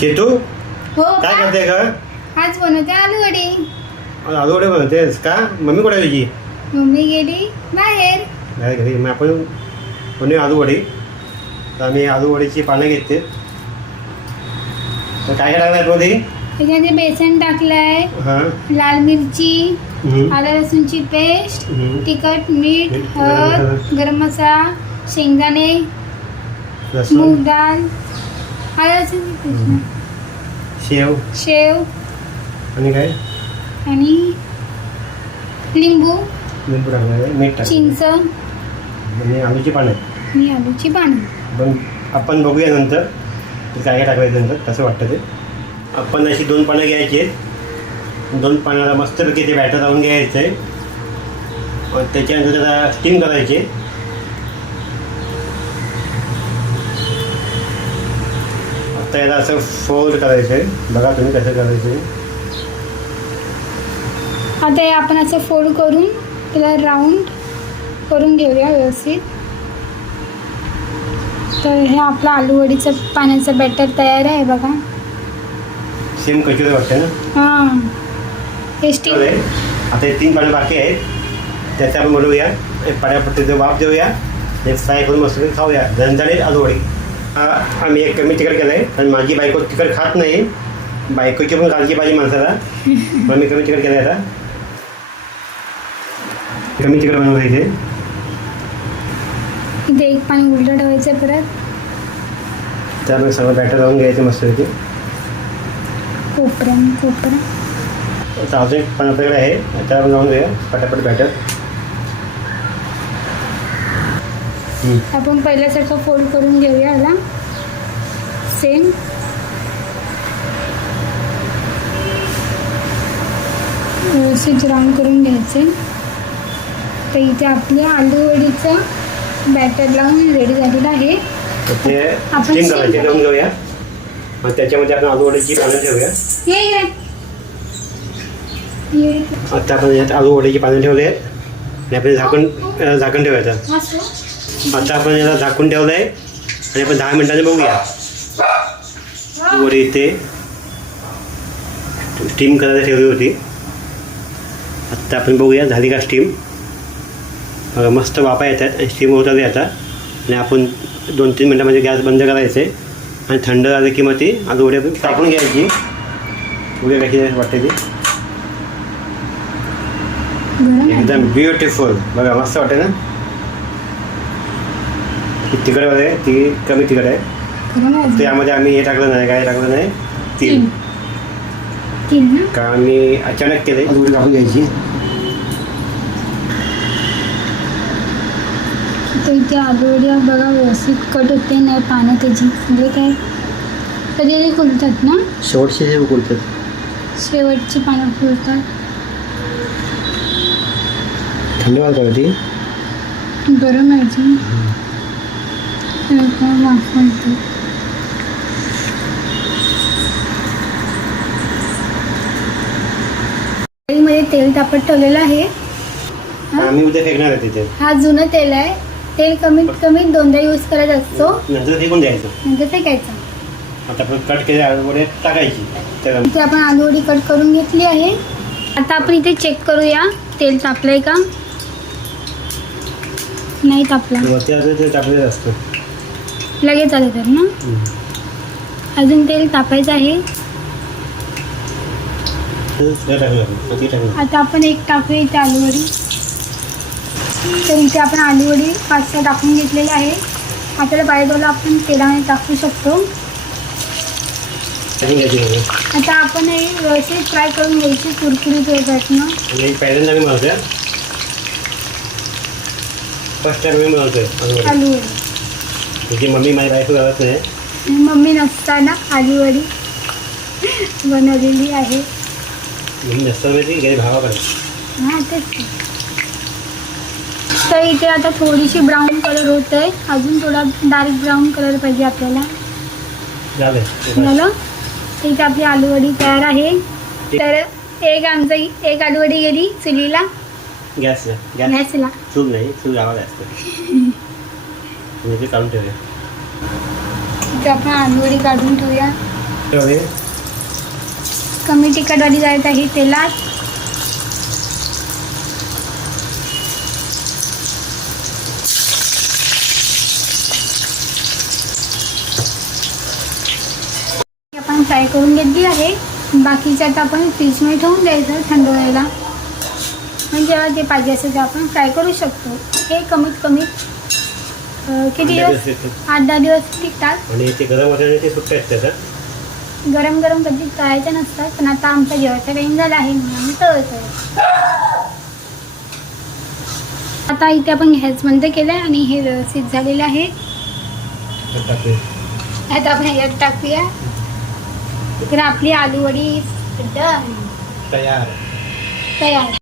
चेतू हो काय का? करते का आज बनवते आलू वडी आलू वडे बनवतेस का? मम्मी कुठे तुझी मम्मी गेली बाहेर. नाही घरी मग आपण बनवू आलू वडी तर आम्ही आलू वडीची पानं घेते तर काय काय टाकलं याच्यामध्ये त्याच्यामध्ये बेसन टाकलंय हां. लाल मिरची हम्म. आलं लसूणची पेस्ट हम्म. तिखट मीठ हळद. गरम मसाला शेंगदाणे लसूण. मूग डाळ ना. शेव. शेव. आणि काय? आणि लिंबू. लिंबू टाकलं आहे मीठ चिंच. आणि आलूची पानं. आणि आलूची पानं. पण आपण बघूया नंतर ते काय काय टाकायचं नंतर कसं वाटतं ते. आपण अशी दोन पानं घ्यायची आहेत. दोन पानाला मस्तपैकी ते बॅटर लावून घ्यायचं आहे. त्याच्यानंतर त्याला स्टीम करायची आता याला असं फोल्ड करायचं. आहे बघा तुम्ही कसं करायचं. आहे आता हे आपण असं फोल्ड करून त्याला राऊंड करून घेऊया व्यवस्थित. तर हे आपलं आलू वडीचं पाण्याचं बॅटर तयार आहे बघा. सेम कचोरी वाटते ना? हां. आहे. आता हे तीन पानं बाकी आहेत. त्याचे आपण बनवूया. एक पाण्यापट्टीचं वाफ देऊया. हे फ्राय करून मस्त खाऊया. झणझणीत आलू वडी हा आम्ही एक कमी तिखट केलं आहे कारण माझी बायको तिखट खात नाही. बायकोची पण काळजी पाहिजे माणसाला. पण मी कमी तिखट केलं आहे आता. कमी तिखट बनवलं इथे इथे एक पाणी उलटं ठेवायचं परत. त्यामुळे सगळं बॅटर लावून घ्यायचं मस्त इथे कोपऱ्या आता अजून एक पण आपल्याकडे आहे. त्यावर लावून घेऊया. पटापट बॅटर आपण पहिल्यासारखं फोल्ड करून घेऊया याला. सेम व्यवस्थित राऊंड करून घ्यायचे. तर इथे आपले आलू वडीचं बॅटर लावून रेडी झालेलं आहे. आपण घेऊया. मग त्याच्यामध्ये आपण आलू वडीची पानं ठेवूया. ये ये. ये. आता आपण यात आलू वड्याची पानं ठेवले. आहेत आणि आपण झाकून अं, झाकण ठेवायचं. आता आपण याला झाकून ठेवलं आहे. आणि आपण दहा मिनिटांनी बघूया. वडी इथे स्टीम करायला ठेवली होती. आत्ता आपण बघूया झाली का स्टीम बघा मस्त वाफा येतात आणि स्टीम होत आली आता. आणि आपण दोन तीन मिनटामध्ये गॅस बंद करायचे. आणि थंड झालं की मग ती वडी आपण टाकून घ्यायची. बघूया कशी वाटते ती. एकदम ब्युटिफुल बघा मस्त वाटते ना. ही तिखट आहे ती कमी तिखट आहे. आहे. त्यामध्ये आम्ही हे टाकलं नाही काय टाकलं नाही. तीन. तीन. ना? का आम्ही अचानक केले. थोडी कापून घ्यायची. तर इथे आलूवडी बघा व्यवस्थित कट होते नाही पानं त्याची. म्हणजे काय? कधी खुलतात ना? शेवटचे हे उकळतात शेवटची पानं खुलतात. थंड वाल का ती? गरम आहे ती. कढईमध्ये तेल तापत ठेवलेलं आहे. हा? आम्ही उद्या फेकणार आहे तिथे. हा जुनं तेल आहे. तेल कमीत कमी दोनदा यूज करायचा असतो. नंतर फेकून द्यायचं. म्हणजे फेकायचं. आता आपण कट केले वडे टाकायची. त्याला इथे आपण आलूवडी कट करून घेतली आहे. आता आपण इथे चेक करूया. तेल तापलंय का? नाही तापला. वरती असं ते टाकलेलं असतं. लगेच आलं तर ना. अजून तेल तापायचं आहे आता आपण एक टाकूया इथे आलूवडी तर इथे आपण आलूवडी पाच सहा टाकून घेतलेले आहे आपल्याला पाहिजे आपण तेलामध्ये टाकू शकतो. आता आपण हे व्यवस्थित फ्राय करून घ्यायची कुरकुरीत होतात ना आणि पहिल्यांदा मी बनवतोय फर्स्ट टाइम मी बनवतोय आलू वडे. आलूवडी तुझी मम्मी माझी बायको करत नाही मम्मी नसताना आलूवडी बनवलेली आहे. मम्मी नसताना माहिती गेली भावाकडे? हां तेच तर इथे आता थोडीशी ब्राऊन कलर होत आहे अजून थोडा डार्क ब्राऊन कलर पाहिजे आपल्याला. झालं झालं? तर इथे आपली आलूवडी तयार आहे. तर एक आमचं एक आलूवडी गेली चुलीला. Gas gas. गॅसला. चूल नाही चूल गावाला असतं. म्हणजे ते काढून ठेवूया. इथे आपण आलूवडी काढून ठेवूया. तवे कमी तिखटवाली जायत आहे तेलात. आपण फ्राय करून घेतली आहे. बाकीचं आता आपण फ्रीजमध्ये ठेवून द्यायचं थंड व्हायला. म्हणजे जेव्हा जे पाहिजे असेल ते आपण फ्राय करू शकतो. हे कमीत कमी किती दिवस. आठ दहा दिवस टिकतात. आणि ते गरम असल्याने ते सुट्टे असतात हा. गरम गरम कधी तळायच्या नसतात पण आता आमचा जेवायचा टाईम झाला आहे म्हणून आम्ही तळतोय. आता इथे आपण गॅस बंद केलं आणि हे व्यवस्थित झालेलं आहे. तर टाकूया. आता आपण ह्याच्यात टाकूया. तर आपली आलू वडी डन. तयार. तयार.